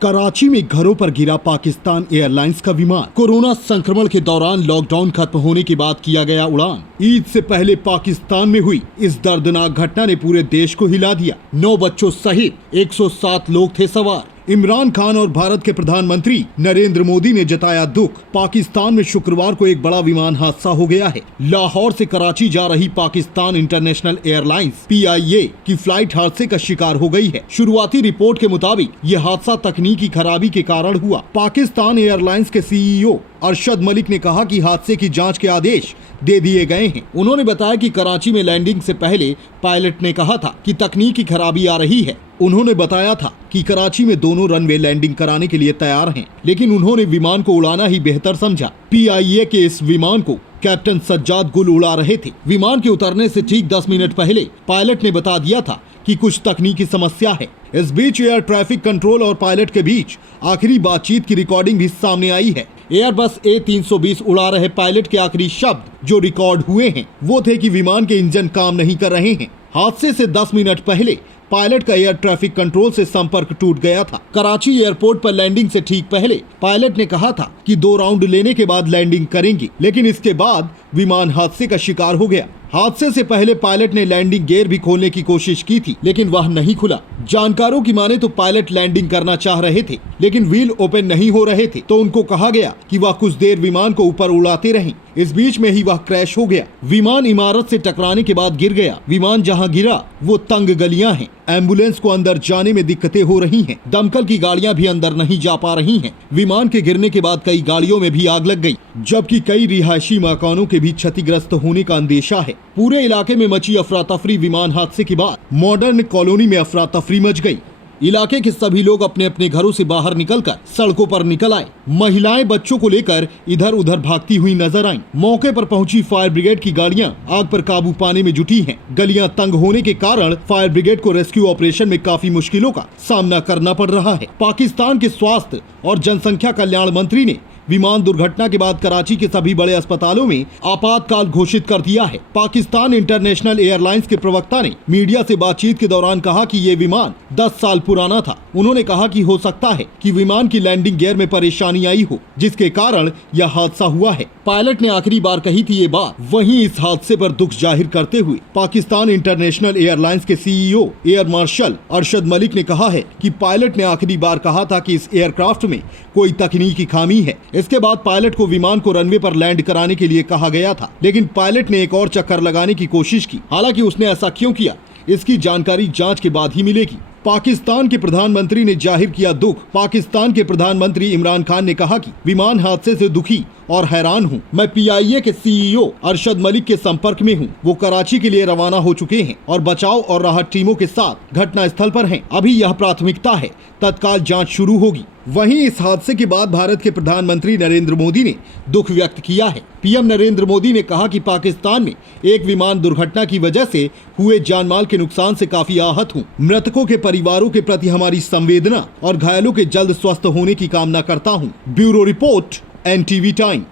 कराची में घरों पर गिरा पाकिस्तान एयरलाइंस का विमान। कोरोना संक्रमण के दौरान लॉकडाउन खत्म होने के बाद किया गया उड़ान। ईद से पहले पाकिस्तान में हुई इस दर्दनाक घटना ने पूरे देश को हिला दिया। 9 बच्चों सहित 107 लोग थे सवार। इमरान खान और भारत के प्रधानमंत्री नरेंद्र मोदी ने जताया दुख। पाकिस्तान में शुक्रवार को एक बड़ा विमान हादसा हो गया है। लाहौर से कराची जा रही पाकिस्तान इंटरनेशनल एयरलाइंस PIA की फ्लाइट हादसे का शिकार हो गई है। शुरुआती रिपोर्ट के मुताबिक ये हादसा तकनीकी खराबी के कारण हुआ। पाकिस्तान एयरलाइंस के CEO अरशद मलिक ने कहा कि हादसे की जांच के आदेश दे दिए गए हैं। उन्होंने बताया कि कराची में लैंडिंग से पहले पायलट ने कहा था कि तकनीकी खराबी आ रही है। उन्होंने बताया था कि कराची में दोनों रनवे लैंडिंग कराने के लिए तैयार हैं, लेकिन उन्होंने विमान को उड़ाना ही बेहतर समझा। PIA के इस विमान को कैप्टन सज्जाद गुल उड़ा रहे थे। विमान के उतरने से ठीक 10 मिनट पहले पायलट ने बता दिया था कि कुछ तकनीकी समस्या है। इस बीच एयर ट्रैफिक कंट्रोल और पायलट के बीच आखिरी बातचीत की रिकॉर्डिंग भी सामने आई है। एयरबस A320 उड़ा रहे पायलट के आखिरी शब्द जो रिकॉर्ड हुए हैं वो थे कि विमान के इंजन काम नहीं कर रहे हैं। हादसे से 10 मिनट पहले पायलट का एयर ट्रैफिक कंट्रोल से संपर्क टूट गया था। कराची एयरपोर्ट पर लैंडिंग से ठीक पहले पायलट ने कहा था कि 2 राउंड लेने के बाद लैंडिंग करेंगी, लेकिन इसके बाद विमान हादसे का शिकार हो गया। हादसे से पहले पायलट ने लैंडिंग गियर भी खोलने की कोशिश की थी, लेकिन वह नहीं खुला। जानकारों की माने तो पायलट लैंडिंग करना चाह रहे थे, लेकिन व्हील ओपन नहीं हो रहे थे, तो उनको कहा गया कि वह कुछ देर विमान को ऊपर उड़ाते रहें। इस बीच में ही वह क्रैश हो गया। विमान इमारत से टकराने के बाद गिर गया। विमान जहां गिरा वो तंग गलियां हैं। एम्बुलेंस को अंदर जाने में दिक्कतें हो रही हैं। दमकल की गाड़ियां भी अंदर नहीं जा पा रही हैं। विमान के गिरने के बाद कई गाड़ियों में भी आग लग गई, जबकि कई रिहायशी मकानों के भी क्षतिग्रस्त होने का अंदेशा है। पूरे इलाके में मची अफरा तफरी। विमान हादसे के बाद मॉडर्न कॉलोनी में अफरा तफरी मच गई। इलाके के सभी लोग अपने अपने घरों से बाहर निकलकर सड़कों पर निकल आए। महिलाएं बच्चों को लेकर इधर उधर भागती हुई नजर आईं। मौके पर पहुंची फायर ब्रिगेड की गाड़ियां आग पर काबू पाने में जुटी हैं। गलियां तंग होने के कारण फायर ब्रिगेड को रेस्क्यू ऑपरेशन में काफी मुश्किलों का सामना करना पड़ रहा है। पाकिस्तान के स्वास्थ्य और जनसंख्या कल्याण मंत्री ने विमान दुर्घटना के बाद कराची के सभी बड़े अस्पतालों में आपातकाल घोषित कर दिया है। पाकिस्तान इंटरनेशनल एयरलाइंस के प्रवक्ता ने मीडिया से बातचीत के दौरान कहा कि ये विमान 10 साल पुराना था। उन्होंने कहा कि हो सकता है कि विमान की लैंडिंग गियर में परेशानी आई हो, जिसके कारण यह हादसा हुआ है। पायलट ने आखिरी बार कही थी ये बात। वहीं इस हादसे पर दुख जाहिर करते हुए पाकिस्तान इंटरनेशनल एयरलाइंस के CEO air marshal Arshad Malik ने कहा है कि पायलट ने आखिरी बार कहा था कि इस एयरक्राफ्ट में कोई तकनीकी खामी है। इसके बाद पायलट को विमान को रनवे पर लैंड कराने के लिए कहा गया था, लेकिन पायलट ने एक और चक्कर लगाने की कोशिश की। हालांकि उसने ऐसा क्यों किया, इसकी जानकारी जांच के बाद ही मिलेगी। पाकिस्तान के प्रधानमंत्री ने जाहिर किया दुख। पाकिस्तान के प्रधानमंत्री इमरान खान ने कहा कि विमान हादसे से दुखी और हैरान हूँ। मैं PIA के CEO अरशद मलिक के संपर्क में हूँ। वो कराची के लिए रवाना हो चुके हैं और बचाव और राहत टीमों के साथ घटना स्थल पर हैं। अभी यह प्राथमिकता है, तत्काल जांच शुरू होगी। वहीं इस हादसे के बाद भारत के प्रधानमंत्री नरेंद्र मोदी ने दुख व्यक्त किया है। PM नरेंद्र मोदी ने कहा कि पाकिस्तान में एक विमान दुर्घटना की वजह से हुए जानमाल के नुकसान से काफी आहत हूँ। मृतकों के परिवारों के प्रति हमारी संवेदना और घायलों के जल्द स्वस्थ होने की कामना करता हूँ। Bureau report NTV time.